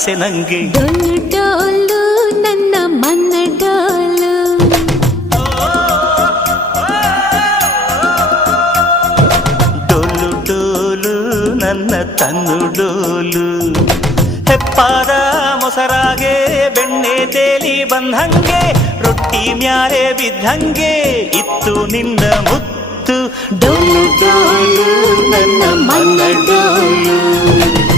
ಆಸೆ ನಂಗೆ. ಡೊಳ್ಳು ಡೋಲು ನನ್ನ ಮನ್ನ ಡೋಲು, ಡೋಲು ಡೋಲು ನನ್ನ ತನ್ನು ಡೋಲು. ಹೆಪ್ಪಾದ ಮೊಸರಾಗೆ ಬೆಣ್ಣೆ ತೇಲಿ ಬಂದಂಗೆ, ರೊಟ್ಟಿ ಮ್ಯಾಲೆ ಬಿದ್ದಂಗೆ ಇತ್ತು ನಿನ್ನ ಮುತ್ತು. ಡೊಳ್ಳು ಡೋಲು ನನ್ನ ಮನ್ನ ಡೋಲು.